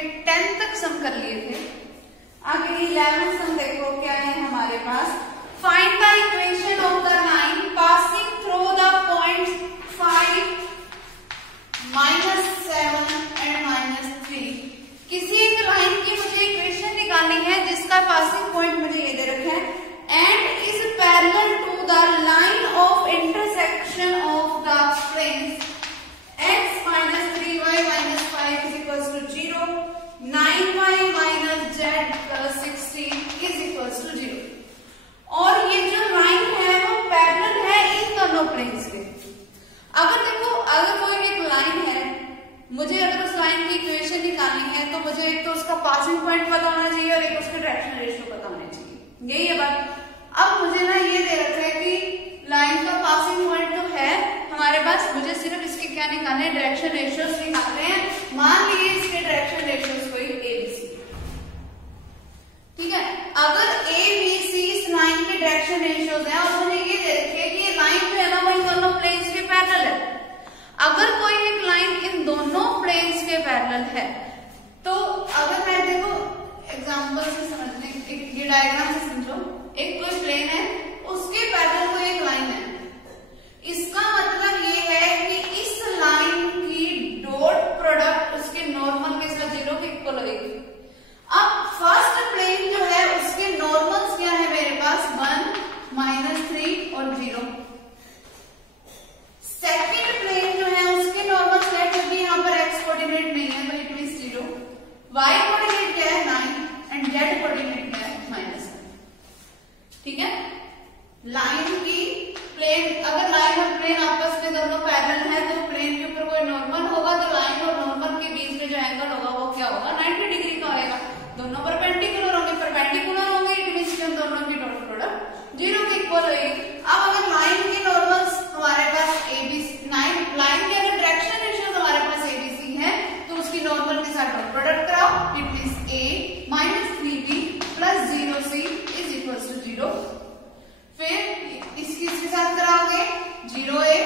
के 10 तक सम कर लिए थे। आगे 11 सम देखो क्या है हमारे पास। Find the equation of the line passing through the points 5, -7 and -3। किसी एक लाइन की मुझे इक्वेशन निकालनी है जिसका पासिंग पॉइंट मुझे ये दे रखा है and is parallel to the line of intersection of the planes x - 3y - 5 is equals to 0, 9y - z + 16 is equals to 0। और ये जो लाइन है वो पैरेलल है इन दोनों प्लेन्स के। अगर देखो, अगर कोई एक लाइन है, मुझे अगर उस लाइन की इक्वेशन निकालनी है तो मुझे एक तो उसका पासिंग पॉइंट पता होना चाहिए और एक उसके डायरेक्शन रेशियो पता होना चाहिए। यही है बात। अब मुझे ना ये दे रखा है कि लाइन का पासिंग पॉइंट तो है हमारे पास, मुझे सिर्फ इसके क्या निकालने हैं, डायरेक्शन रेशियोज निकालने हैं। मान लीजिए इसके डायरेक्शन रेशियोज कोई ABC, ठीक है। अगर ABC इस लाइन के डायरेक्शन रेशियोज हैं और मुझे ये दे रखे है कि ये लाइन जो है ना वो इन दोनों प्लेन्स के पैरेलल है। अगर कोई एक लाइन इन दोनों प्लेन्स के पैरेलल है तो अगर मैं देखो एग्जांपल से समझने, ये डायग्राम से समझो, एक कोई प्लेन है उसके पैरेलल कोई एक लाइन है, इसका मतलब ये है कि इस लाइन की डॉट प्रोडक्ट उसके नॉर्मल के साथ 0 के इक्वल होगी। अब फर्स्ट प्लेन जो है उसके नॉर्मल्स क्या है मेरे पास 1, -3 और 0। सेकेंड प्लेन जो है उसके नॉर्मल क्या है, क्योंकि यहाँ पर x कोऑर्डिनेट नहीं है तो इट मींस 0, y कोऑर्डिनेट क्या है 9 एंड z कोऑर्डिनेट क्या है -1। ठीक है। लाइन की प्लेन, अगर लाइन और प्लेन आपस में दोनों पैरेलल है तो प्लेन के ऊपर कोई नॉर्मल होगा तो लाइन और नॉर्मल के बीच में जो एंगल होगा वो क्या होगा 90 डिग्री का होगा। दोनों परपेंडिकुलर होंगे इट मींस कि दोनों की डॉट प्रोडक्ट 0 के इक्वल होगी। अब अगर लाइन के नॉर्मल्स हमारे पास ABC, लाइन के अगर डायरेक्शन रेशियोज हमारे पास ABC है तो उसकी नॉर्मल के साथ डॉट प्रोडक्ट कराओ, it means A - 3B + 0C is equals to 0। फिर इसके साथ कराओगे 0A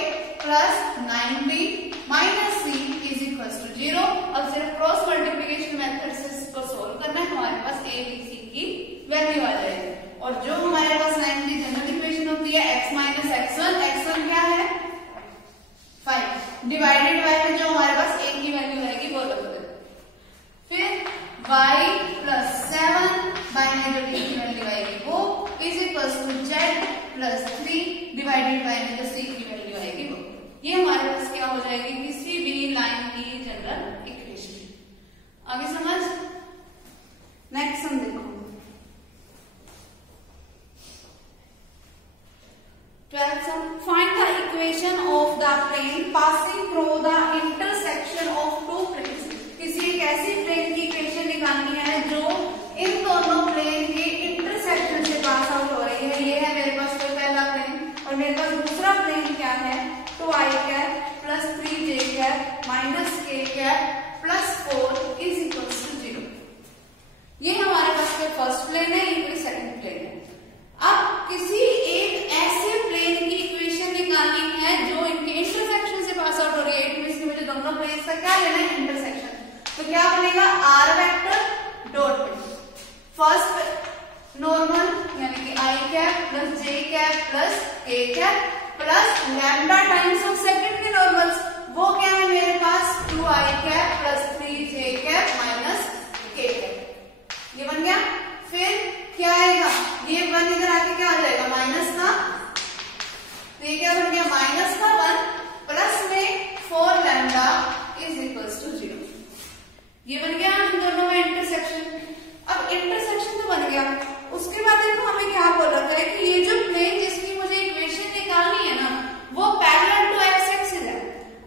+ 9B - C is equals to 0 और सिर्फ क्रॉस मल्टीप्लिकेशन मेथड से इसको सोल्व करना है। हमारे पास ABC की वैल्यू आ जाएगी और जो हमारे पास लाइन की जनरल इक्वेशन होती है x - x1, x1 क्या है 5 डिवाइडेड बाय में जो हमारे पास a की वैल्यू आएगी वो लोग। फिर y + 7 बाय में जो b की वैल्यू आएगी वो is equals to z + 3 divided by में जो c की वैल्यू आएगी वो। ये हमारे पास क्या हो जाएगी किसी भी लाइन की जनरल इक्वेशन। आगे समझ। नेक्स्ट हम देखो 12th sum, find the equation of the plane passing through the intersection of two planes। किसी एक ऐसी प्लेन की इक्वेशन निकालनी है जो इन दोनों प्लेन के इंटरसेक्शन से पास आउट हो रही है। ये है मेरे पास कोई पहला प्लेन और मेरे पास दूसरा प्लेन क्या है 2i + 3j - k + 4 is equals to 0। ये हमारे पास कोई फर्स्ट प्लेन है, ये कोई सेकंड प्लेन है। अब किसी एक ऐसे प्लेन की इक्वेशन निकालनी है जो इनके इंटरसेक्शन से पास आउट हो रही है, इसमें मुझे दोनों प्लेन्स का क्या लेना है इंटरसेक्शन। तो क्या बनेगा r वेक्टर डॉट में फर्स्ट नॉर्मल यानी कि i + j + k plus lambda times of second के नॉर्मल्स, वो क्या है मेरे पास 2i + 3j - k। ये बन गया। फिर क्या आएगा, ये 1 इधर आके क्या आ जाएगा माइनस का, तो ये क्या बन गया -1 प्लस में 4 लैम्डा is equals to 0। ये बन गया इन दोनों में इंटरसेक्शन। अब इंटरसेक्शन तो बन गया, उसके बाद देखो हमें क्या बोल रखा है कि ये जो प्लेन जिसकी मुझे इक्वेशन निकालनी है ना वो पैरेलल टू x एक्सिस है।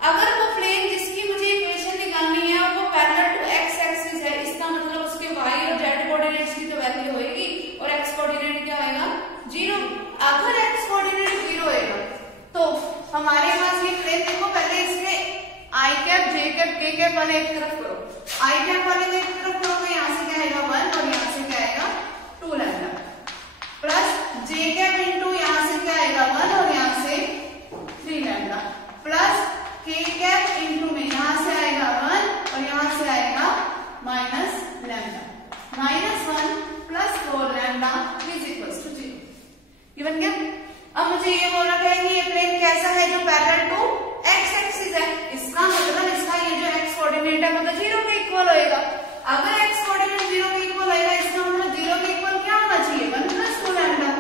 अगर वो प्लेन जिसकी मुझे इक्वेशन निकालनी है वो पैरेलल टू x एक्सिस है, इसका मतलब उसके y और z कोऑर्डिनेट्स की तो वैल्यू होगी और x कोऑर्डिनेट क्या आएगा 0। अगर x कोऑर्डिनेट 0 होगा तो हमारे पास ये प्लेन देखो, पहले इसके i j k वाले एक तरफ करो, i वाले को एक तरफ करोगे, यहाँ से क्या आएगा 1 और यहाँ से क्या आएगा 2 लैम्डा प्लस j इंटू यहाँ से क्या आएगा 1 और यहाँ से 3 लैम्डा प्लस k इंटू में यहाँ से आएगा 1 और यहाँ से आएगा -3 अगर x कोऑर्डिनेट 0 के इक्वल आएगा इसका मतलब 0 के इक्वल क्या होना चाहिए 1 + 2 लैम्डा।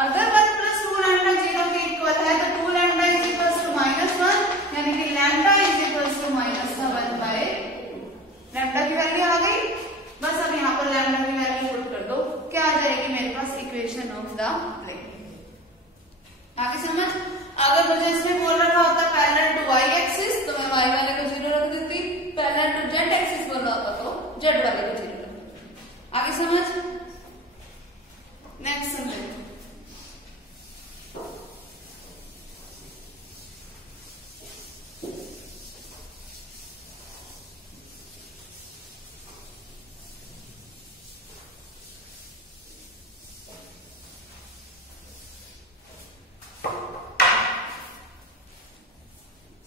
अगर 1 + 2 लैम्डा 0 के इक्वल है तो 2 लैम्डा इज इक्वल टू -1 यानी कि lambda is equal to -1 by lambda की वैल्यू आ गई। बस अब यहाँ पर लैम्डा की वैल्यू पुट कर दो, क्या आ जाएगी मेरे पास इक्वेशन ऑफ द प्लेन। आगे समझ। अगर मुझे इसमें बोल रखा होता पैरेलल टू y एक्सिस तो मैं y वाले को 0 रख देती, पैरेलल टू z एक्सिस बोल रहा होता तो z वाले को 0 रख देती। आगे समझ। नेक्स्ट समझ।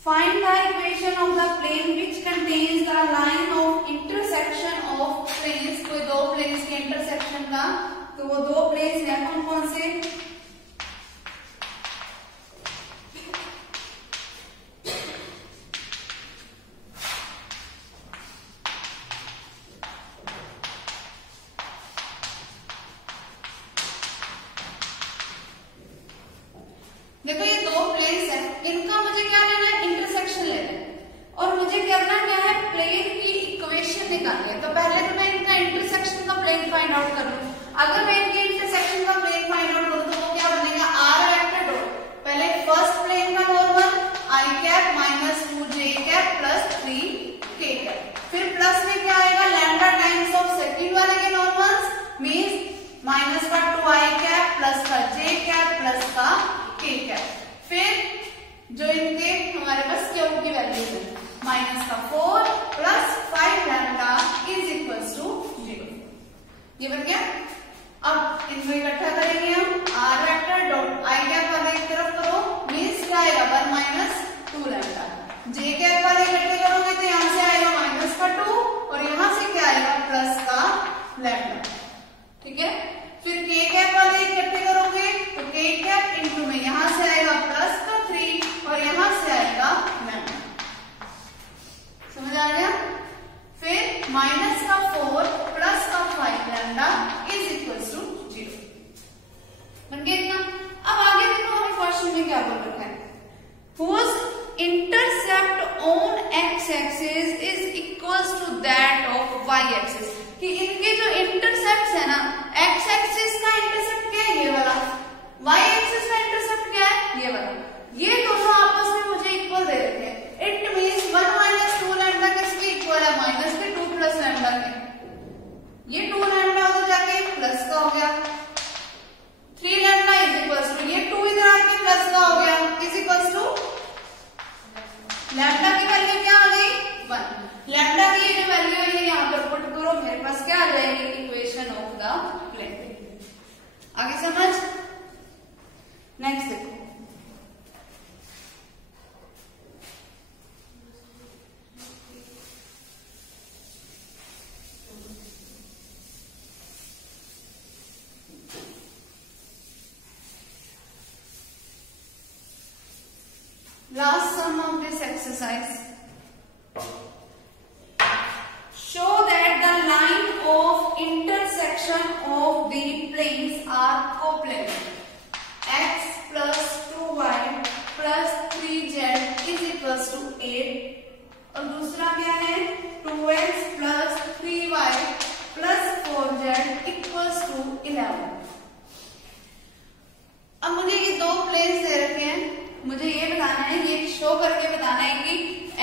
Find the equation of the plane which contains the line of intersection of planes। कोई दो planes के intersection का, तो वो दो planes हैं कौन कौन से? देखो ये दो प्लेन्स है, इनका मुझे क्या लेना है इंटरसेक्शन लेना है और मुझे करना क्या है प्लेन की इक्वेशन निकालनी है। तो पहले तो मैं इनका इंटरसेक्शन का प्लेन फाइंड आउट कर लूं। अगर मैं इनके इंटरसेक्शन का प्लेन फाइंड आउट करूं तो वो क्या बनेगा r वेक्टर डॉट पहले फर्स्ट प्लेन का normal i cap minus 2j cap plus 3k cap, फिर प्लस में क्या आएगा लैम्डा टाइम्स ऑफ सेकंड वाले के नॉर्मल्स मींस माइनस का 2i कैप प्लस का j कैप प्लस का k कैप, फिर जो इनके हमारे पास क्यू की वैल्यू है माइनस का 4 plus 5 lambda is equals to 0। ये बन गया। अब इनको इकट्ठा करेंगे हम r vector dot i cap वाले एक तरफ करो मींस क्या आएगा 1 माइनस 2 लैम्डा, j कैप वाले इकट्ठे करोगे तो यहाँ से आएगा माइनस का 2 और यहाँ से क्या आएगा प्लस का लैम्डा। ठीक है। फिर k कैप वाले इकट्ठे करोगे तो k कैप इनटू में यहाँ से आएगा प्लस का 3 और यहाँ से आएगा लैम्डा। समझ आ गया। फिर माइनस का 4 प्लस का 5 लैम्डा इज इक्वल्स टू 0। बन गया इतना। अब आगे देखो हमें क्वेश्चन में क्या बोल रखा है, whose intercept on x axis is equals to that of y axis। कि इनके जो इंटरसेप्ट है ना x एक्सिस का इंटरसेप्ट क्या है ये वाला, y एक्सिस का इंटरसेप्ट क्या है ये वाला, ये दोनों आपस में मुझे इक्वल दे रखे हैं। इट मींस 1 माइनस 2 लैम्डा किसके इक्वल है माइनस के 2 प्लस लैम्डा के, ये 2 लैम्डा उधर जाके प्लस का हो गया, 3 लैम्डा इज इक्वल्स टू ये 2 इधर आके प्लस का हो गया इज इक्वल्स टू लैम्डा की वैल्यू क्या आ गई 1। लैम्डा की ये जो वैल्यू है ये यहाँ पर पुट करो, मेरे पास क्या आ जाएगी इक्वेशन ऑफ द प्लेन। आगे समझ। नेक्स्ट देखो last sum of this exercise, show that the line of intersection of the planes are coplanar, x plus 2y plus 3z is equals to 8 और दूसरा क्या है 2x plus 3y plus 4z equals to 11। अब मुझे ये दो planes दे रखे हैं, मुझे ये बताना है ये शो करके बताना है कि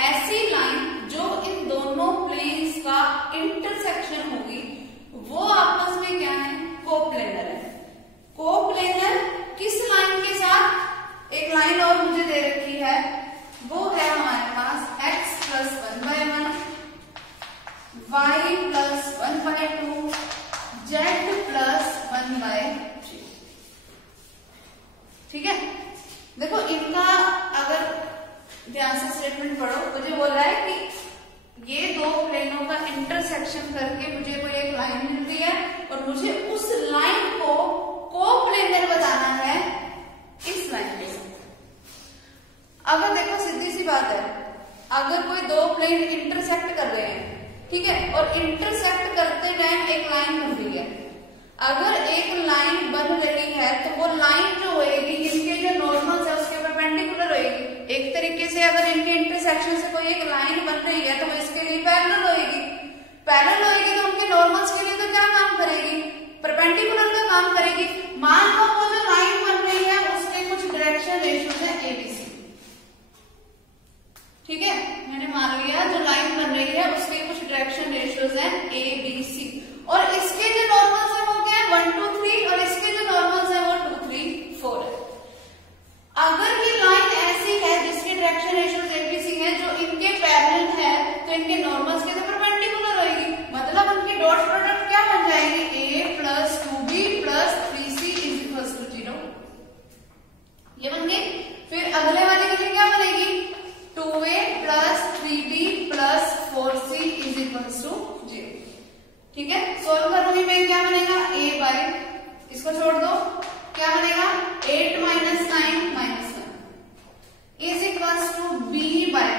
ऐसी लाइन जो इन दोनों प्लेन्स का इंटरसेक्शन होगी वो आपस में क्या है कोप्लेनर है। कोप्लेनर किस लाइन के साथ, एक लाइन और मुझे दे रखी है वो है हमारे पास x plus 1/1 y plus 1/2 z plus 1/3। ठीक है। देखो इनका अगर ध्यान से स्टेटमेंट पढ़ो, मुझे बोल रहा है कि ये दो प्लेनों का इंटरसेक्शन करके मुझे कोई एक लाइन मिलती है और मुझे उस लाइन को कोप्लेनर बताना है इस लाइन के साथ। अगर देखो सीधी सी बात है, अगर कोई दो प्लेन इंटरसेक्ट कर रहे हैं ठीक है, और इंटरसेक्ट करते टाइम एक लाइन बन रही है। अगर एक लाइन बन रही है तो वो लाइन जो होएगी इनके जो नॉर्मल्स है उसके परपेंडिकुलर होएगी। एक तरीके से अगर इनके इंटरसेक्शन से कोई एक लाइन बन रही है तो वो इसके लिए पैरेलल होएगी। पैरेलल होएगी तो उनके नॉर्मल्स के लिए तो क्या काम करेगी, परपेंडिकुलर का काम करेगी। मान लो वो जो लाइन बन रही है उसके कुछ डायरेक्शन रेशियोज है एबीसी, ठीक है, मैंने मान लिया जो लाइन बन रही है उसके कुछ डायरेक्शन रेशियोज है एबीसी, और इसके जो नॉर्मल्स है वो क्या है 1 2 3, और इसके जो नॉर्मल्स है वो 2 3 4 है। अगर ये लाइन ऐसी है जिसके डायरेक्शन रेशियोज एबीसी है जो इनके पैरेलल है तो इनके नॉर्मल्स के तो परपेंडिकुलर होगी, मतलब उनकी डॉट प्रोडक्ट क्या बन जाएगी a plus 2b plus 3c is equals to 0, ये बन गई। फिर अगले वाले के लिए क्या बनेगी 2a plus 3b plus 4c is equals to 0, ठीक है। सोल्व करूंगी मैं, क्या बनेगा a बाय, इसको छोड़ दो, क्या बनेगा 8 minus 9 minus 1 is equals to b by,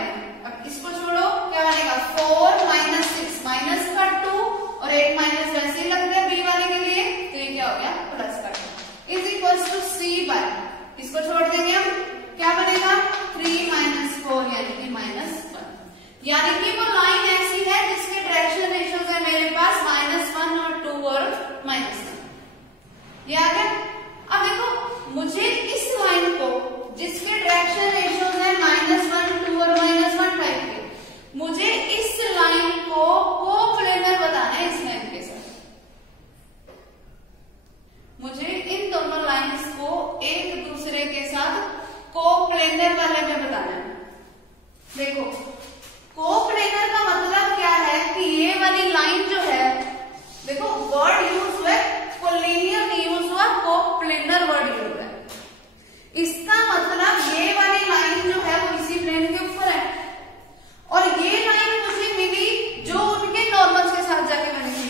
अब इसको छोड़ो, क्या बनेगा 4 माइनस 6 माइनस का 2 और 8 माइनस वैसे ही लग गया b वाले के लिए, तो ये क्या हो गया प्लस का 2 is equals to c by, इसको छोड़ देंगे हम, क्या बनेगा 3 माइनस 4 यानी कि माइनस 1, यानी कि वो लाइन ऐसी है जिसके डायरेक्शन रेशियोज है मेरे पास -1 और 2 और -1, ये आ गया। अब देखो मुझे इस लाइन को जिसके डायरेक्शन रेशियोज है -1 2 और -1 टाइप के, मुझे इस लाइन को कोप्लेनर बताना है इस लाइन के साथ, मुझे इन दोनों लाइंस को एक दूसरे के साथ कोप्लेनर वाले में बताना है। देखो कोप्लेनर का मतलब क्या है कि ये वाली लाइन जो है, देखो वर्ड यूज हुआ कोलिनियर नहीं यूज हुआ, कोप्लेनर वर्ड यूज है। इसका मतलब ये वाली लाइन जो है वो इसी प्लेन के ऊपर है, और ये लाइन मुझे मिली जो उनके नॉर्मल्स के साथ जाके बनी थी,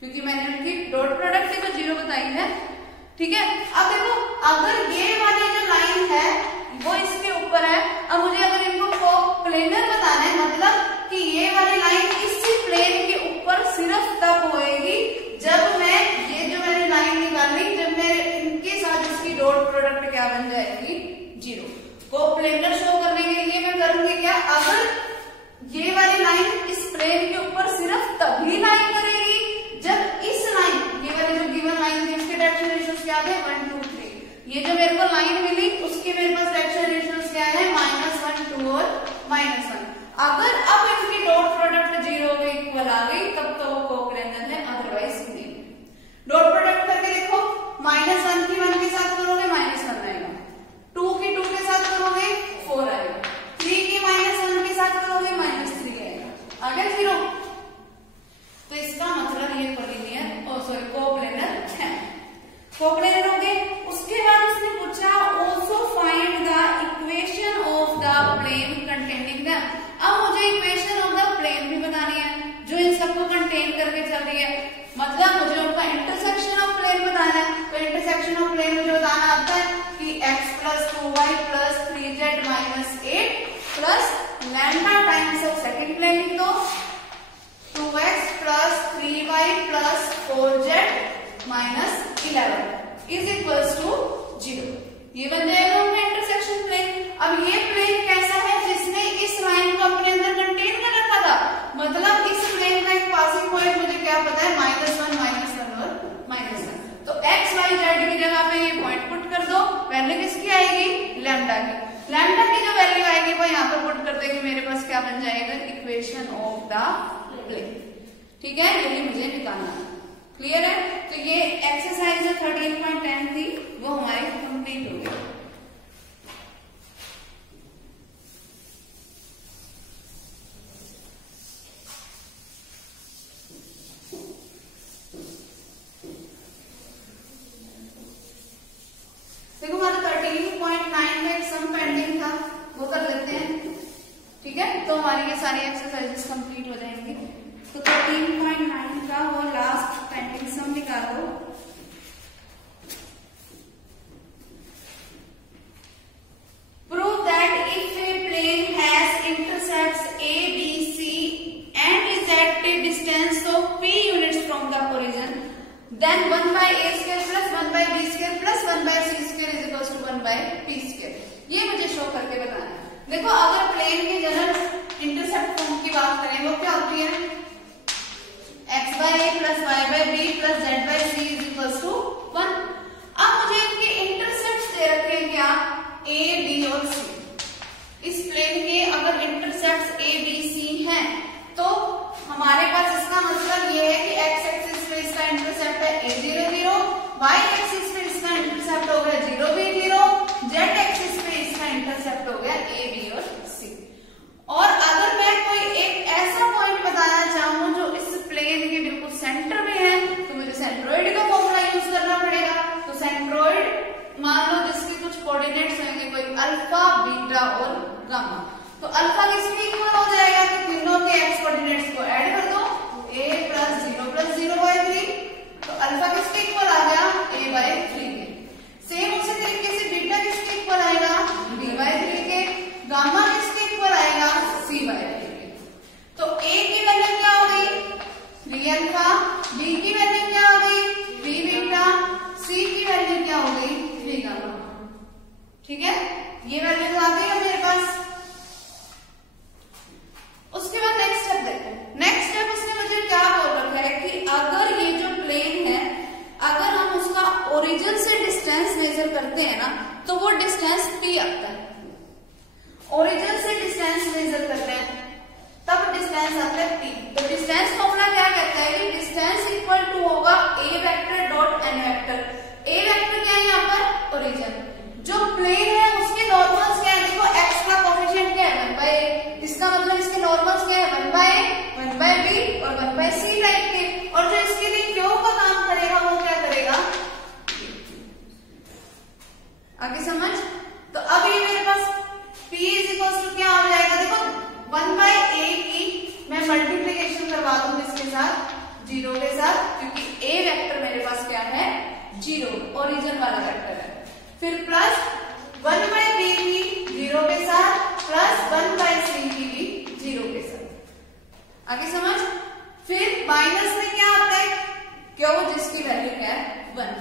क्योंकि मैंने उनकी डॉट प्रोडक्ट को 0 बताई है, ठीक है। अब देखो अगर ये वाली जो लाइन है वो इसके ऊपर है, अब मुझे अगर इनको कोप्लेनर बताना है, मतलब कि ये वाली लाइन इसी प्लेन के ऊपर सिर्फ तब होएगी जब मैं ये जो मैंने लाइन निकाली, जब मैं इनके साथ इसकी डॉट प्रोडक्ट क्या बन जाएगी 0। कोप्लेनर शो करने के लिए मैं करूंगी क्या, अगर ये वाली लाइन इस प्लेन के ऊपर सिर्फ तभी लाइन करेगी जब इस लाइन, ये वाली जो गिवन लाइन थी उसके डायरेक्शन रेशियोज क्या थे 1 2 3, ये जो मेरे को लाइन मिली उसके मेरे पास डायरेक्शन रेशियोज क्या है -1 2 और -1। अगर अब इनकी डॉट प्रोडक्ट 0 के इक्वल आ गई तब तो वो कोप्लेनर है, अदरवाइज नहीं। डॉट प्रोडक्ट करके देखो, -1 की 1 के साथ करोगे -1 आएगा, 2 की 2 के साथ करोगे 4 आएगा, 3 की -1 के साथ करोगे -3 आएगा, आ गया 0। तो इसका मतलब ये कोलिनियर कोप्लेनर है, कोप्लेनर हो गए। उसके बाद उसने पूछा also find the equation of the plane containing the, अब मुझे इक्वेशन ऑफ द प्लेन भी बतानी है जो इन सबको कंटेन करके चल रही है, मतलब मुझे उनका इंटरसेक्शन ऑफ प्लेन बताना है। तो इंटरसेक्शन ऑफ प्लेन मुझे बताना आता है कि x plus 2y plus 3z minus 8 plus lambda times of second plane लिख दो, 2x plus 3y plus 4z minus 11 is equals to 0, ये बन जाएगा उनका इंटरसेक्शन प्लेन। अब ये प्लेन कैसा है जिसने इस लाइन को अपने अंदर कंटेन कर रखा था, मतलब इस प्लेन का एक पासिंग पॉइंट मुझे क्या पता है -1 और -1, तो x y z की जगह पे ये पॉइंट पुट कर दो, वैल्यू किसकी आएगी लैम्डा की, लैम्डा की जो वैल्यू आएगी वो यहाँ पर पुट कर देंगे, मेरे पास क्या बन जाएगा इक्वेशन ऑफ द प्लेन, ठीक है, यही मुझे निकालना है। क्लियर है, तो ये एक्सरसाइज जो 13.10 थी वो हमारी कंप्लीट हो गई। देखो हमारा 13.9 में एक सम पेंडिंग था, वो कर लेते हैं, ठीक है, तो हमारी ये सारी एक्सरसाइजेस कंप्लीट हो जाएंगी। तो 13.9 का वो लास्ट पेंडिंग सम निकालो। Prove that if a plane has intercepts A B C and is at then 1/a² plus 1/b² plus 1/c² is equal to 1/p²। ये मुझे शो करके बताना है। देखो अगर प्लेन के जनरल इंटरसेप्ट फॉर्म की बात करें वो क्या होती है, x/a plus y/b plus z/c is equal to 1। अब मुझे इनके इंटरसेप्ट दे रखे हैं क्या, a, b और c। इस प्लेन के अगर इंटरसेप्ट्स a, b, c हैं तो हमारे पास इसका मतलब ये है कि x एक्सिस पे इसका इंटरसेप्ट है a 0 0, y एक्सिस पे इसका इंटरसेप्ट हो गया 0 b 0, z एक्सिस पे इसका इंटरसेप्ट हो गया a, b और c। और अगर मैं कोई एक ऐसा पॉइंट बताना चाहूँ जो इस प्लेन के बिल्कुल सेंटर में है तो मुझे सेंट्रोइड का फॉर्मूला यूज करना पड़ेगा। तो सेंट्रोइड मान लो जिसके कुछ कोऑर्डिनेट्स होंगे कोई अल्फा, बीटा और गामा। तो अल्फा किसके इक्वल हो जाएगा कि तीनों के एक्स कोऑर्डिनेट्स को ऐड कर दो, a प्लस 0/3। तो अल्फा किसके इक्वल आ गया, a/3 के। सेम उसी तरीके से बीटा किसके इक्वल आएगा, b/3 के। गामा किसके इक्वल आएगा, c/3 के। तो a की वैल्यू क्या हो गई, 3 अल्फा, b की वैल्यू क्या हो गई, 3 बीटा, c की वैल्यू क्या हो गई, 3 गामा। ठीक है, ये वैल्यू आ गई मेरे पास। उसके बाद नेक्स्ट स्टेप देखो। नेक्स्ट स्टेप उसने मुझे क्या बोल रखा है कि अगर ये जो प्लेन है अगर हम उसका ओरिजिन से डिस्टेंस मेजर करते हैं ना तो वो डिस्टेंस p आता है। ओरिजिन से डिस्टेंस मेजर करते हैं तब डिस्टेंस आता है p। तो डिस्टेंस फॉर्मूला क्या कहता है कि डिस्टेंस इक्वल टू होगा a vector dot n vector. a vector क्या है यहाँ पर, ओरिजिन। जो प्लेन है उसके नॉर्मल्स क्या है, देखो x का कोएफिशिएंट क्या है 1/a, इसका मतलब इसके नॉर्मल्स क्या है 1/a, 1/b और 1/c टाइप के। और जो इसके लिए क्यू का काम करेगा वो क्या करेगा, आगे समझ। तो अब ये मेरे पास p इज इक्वल टू क्या हो जाएगा, देखो 1/a की मैं मल्टीप्लीकेशन करवा दूंगी इसके साथ 0 के साथ, क्योंकि a वेक्टर मेरे पास क्या है 0, ओरिजिन वाला वेक्टर है। फिर प्लस 1/b की 0 के साथ प्लस 1/c की भी 0 के साथ। आगे समझ। फिर माइनस में क्या आता है, क्यों, जिसकी वैल्यू क्या है 1।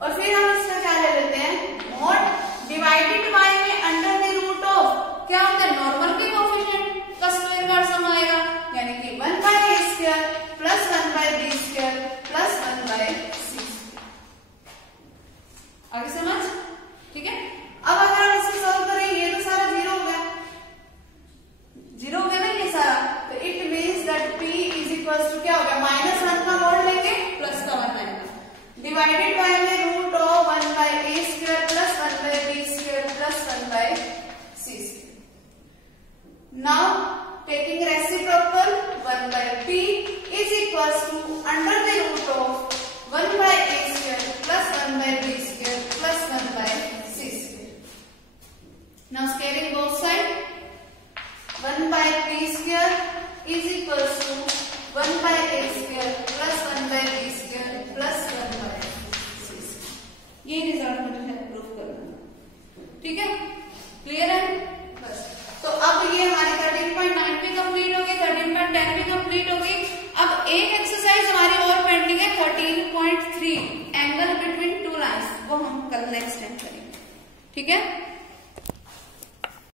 और फिर हम इसका क्या ले लेते हैं, मॉड डिवाइडेड बाय में अंडर द रूट ऑफ क्या होता है, नॉर्मल के कोएफिशिएंट का स्क्वायर का सम आएगा, यानी कि 1/a² plus 1/b² plus 1/c। आगे समझ, ठीक है। अब अगर हम इसे सॉल्व करें, ये तो सारा 0 हो गया, 0 हो गया ना ये सारा। तो it means that p is equal to क्या हो गया, -1 का मॉड लेंगे प्लस का 1 आएगा, डिवाइडेड बाय में root of 1/a² plus 1/b² plus 1/c²। Now taking reciprocal 1/p is equal to under the root of 1/a² plus 1/b² plus 1/c²। Now scaling both sides, 1/p² is equal to 1/a² plus 1/b² plus 1/c²। ये result मुझे proof करना, ठीक है, clear है बस। तो अब ये हमारी 13.9 भी कंप्लीट हो गई, 13.10 भी कंप्लीट हो गई। अब एक एक्सरसाइज हमारी और पेंडिंग है 13.3 एंगल बिटवीन टू लाइन्स, वो हम कल नेक्स्ट टाइम करेंगे, ठीक है।